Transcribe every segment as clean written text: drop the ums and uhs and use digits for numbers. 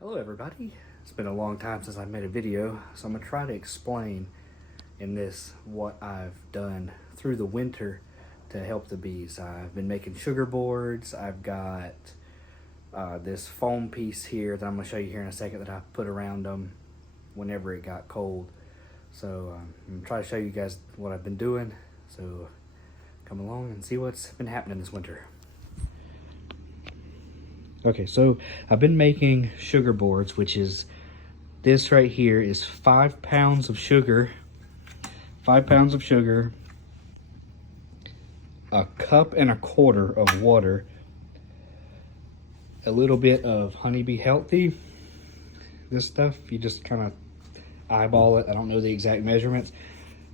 Hello everybody, it's been a long time since I made a video, so I'm going to try to explain in this what I've done through the winter to help the bees. I've been making sugar boards. I've got this foam piece here that I'm going to show you here in a second that I put around them whenever it got cold. So I'm going to try to show you guys what I've been doing, so come along and see what's been happening this winter. Okay, so I've been making sugar boards, which is this right here is 5 pounds of sugar, 5 pounds of sugar, a cup and a quarter of water, a little bit of Honeybee Healthy. This stuff, you just kind of eyeball it. I don't know the exact measurements.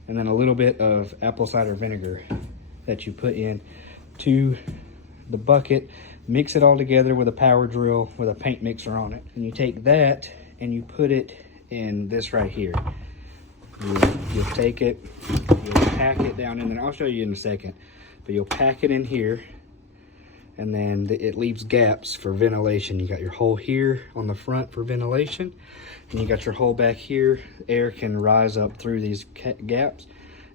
And then a little bit of apple cider vinegar that you put in to the bucket. Mix it all together with a power drill with a paint mixer on it. And you take that and you put it in this right here. You'll take it, you'll pack it down in there. I'll show you in a second. But you'll pack it in here, and then it leaves gaps for ventilation. You got your hole here on the front for ventilation, and you got your hole back here. Air can rise up through these gaps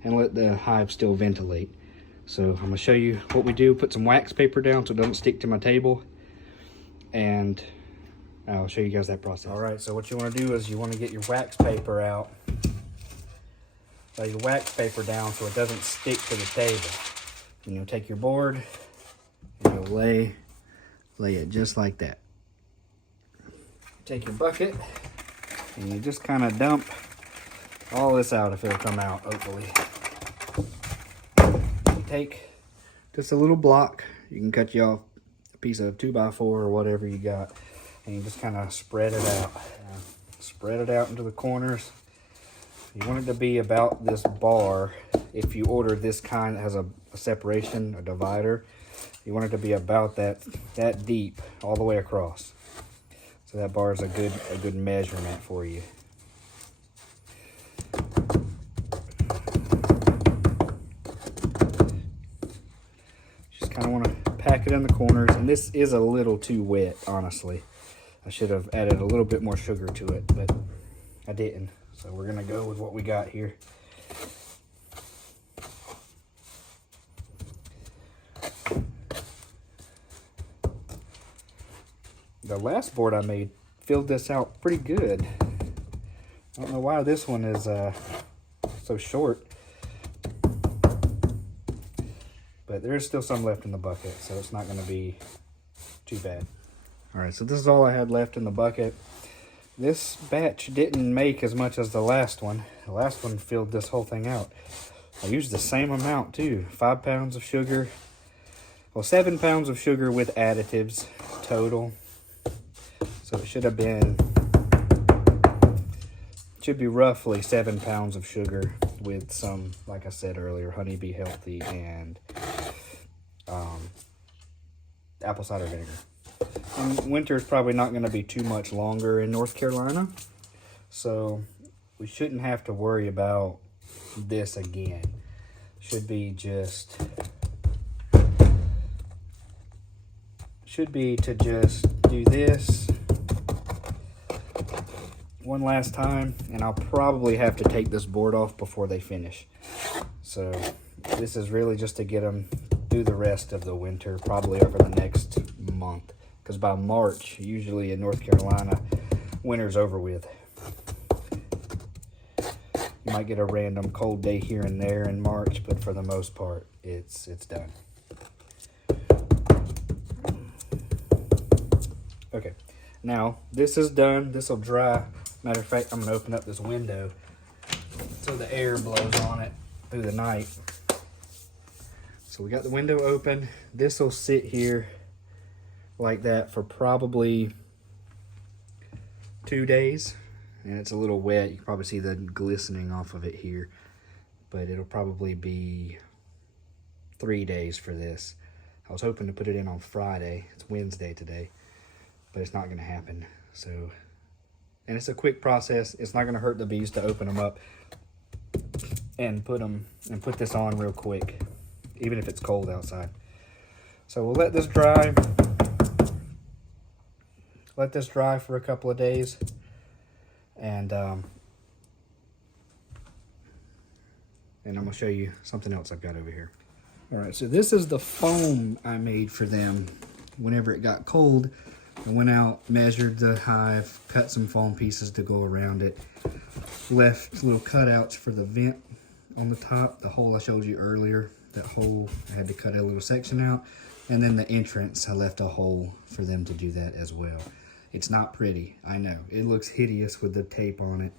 and let the hive still ventilate. So I'm gonna show you what we do. Put some wax paper down so it doesn't stick to my table, and I'll show you guys that process. All right, so what you wanna do is you wanna get your wax paper out. Lay your wax paper down so it doesn't stick to the table. And you'll take your board and you'll lay it just like that. Take your bucket and you just kind of dump all this out if it'll come out, hopefully. You take just a little block. You can cut you off a piece of 2x4 or whatever you got, and you just kind of spread it out. Spread it out into the corners. You want it to be about this bar. If you order this kind that has a separation, a divider, you want it to be about that deep all the way across. So that bar is a good measurement for you. Just kind of want to pack it in the corners, and this is a little too wet, honestly. I should have added a little bit more sugar to it, but I didn't. So we're gonna go with what we got here. The last board I made filled this out pretty good. I don't know why this one is so short, but there is still some left in the bucket, so it's not gonna be too bad. All right, so this is all I had left in the bucket. This batch didn't make as much as the last one. The last one filled this whole thing out. I used the same amount too. 5 pounds of sugar. Well, 7 pounds of sugar with additives total. So it should be roughly 7 pounds of sugar with some, like I said earlier, Honeybee Healthy and apple cider vinegar. And winter is probably not going to be too much longer in North Carolina, so we shouldn't have to worry about this again. Should be to just do this one last time, and I'll probably have to take this board off before they finish. So this is really just to get them through the rest of the winter, probably over the next month. Because by March, usually in North Carolina, winter's over with. You might get a random cold day here and there in March, but for the most part, it's done. Okay, now this is done. This will dry. Matter of fact, I'm going to open up this window so the air blows on it through the night. So we got the window open. This will sit here like that for probably 2 days, and it's a little wet. You can probably see the glistening off of it here, but it'll probably be 3 days for this. I was hoping to put it in on Friday. It's Wednesday today, but it's not going to happen. So, and it's a quick process. It's not going to hurt the bees to open them up and put this on real quick, even if it's cold outside. So we'll let this dry. let this dry for a couple of days, and I'm gonna show you something else I've got over here. All right, so this is the foam I made for them whenever it got cold. I went out, measured the hive, cut some foam pieces to go around it, left little cutouts for the vent on the top, the hole I showed you earlier. That hole, I had to cut a little section out, and then the entrance, I left a hole for them to do that as well. It's not pretty, I know. It looks hideous with the tape on it,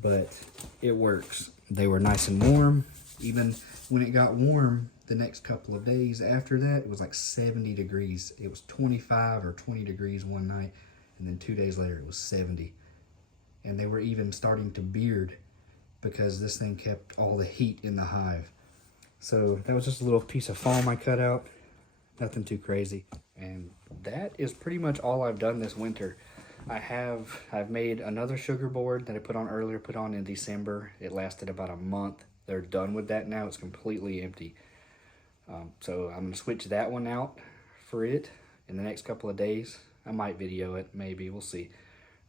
but it works. They were nice and warm. Even when it got warm, the next couple of days after that, it was like 70 degrees. It was 25 or 20 degrees one night, and then 2 days later it was 70. And they were even starting to beard because this thing kept all the heat in the hive. So that was just a little piece of foam I cut out. Nothing too crazy. And that is pretty much all I've done this winter. I've made another sugar board that I put on in December. It lasted about a month. They're done with that now. It's completely empty. So I'm gonna switch that one out for it in the next couple of days. I might video it, maybe, we'll see.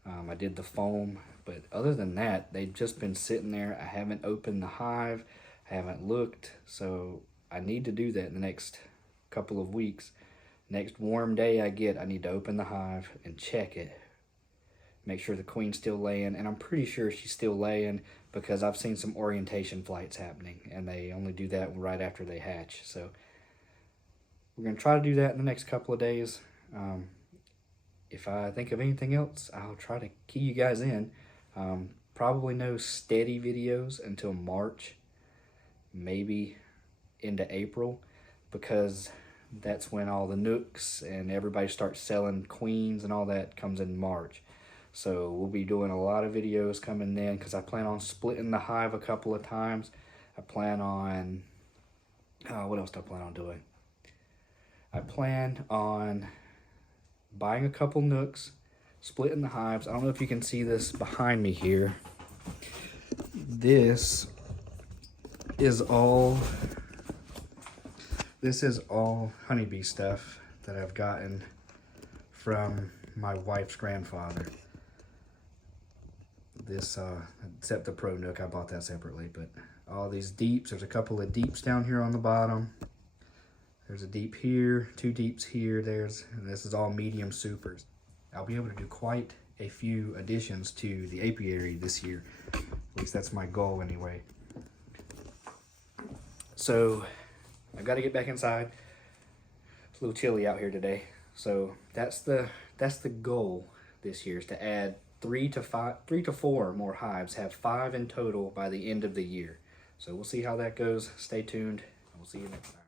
I did the foam, but other than that, they've just been sitting there. I haven't opened the hive, I haven't looked, so I need to do that in the next couple of weeks. Next warm day I get, I need to open the hive and check it. Make sure the queen's still laying, and I'm pretty sure she's still laying because I've seen some orientation flights happening, and they only do that right after they hatch. So we're going to try to do that in the next couple of days. If I think of anything else, I'll try to key you guys in. Probably no steady videos until March, maybe into April, because that's when all the nooks and everybody starts selling queens and all that comes in March. So we'll be doing a lot of videos coming then because I plan on splitting the hive a couple of times. I plan on, what else do I plan on doing? I plan on buying a couple nooks, splitting the hives. I don't know if you can see this behind me here. This is all honeybee stuff that I've gotten from my wife's grandfather. This, except the Pro Nook, I bought that separately, but all these deeps, there's a couple of deeps down here on the bottom. There's a deep here, 2 deeps here, and this is all medium supers. I'll be able to do quite a few additions to the apiary this year. At least that's my goal anyway. So, I've got to get back inside. It's a little chilly out here today. So, that's the goal this year, is to add 3 to 4 more hives, have 5 in total by the end of the year. So we'll see how that goes. Stay tuned. We'll see you next time.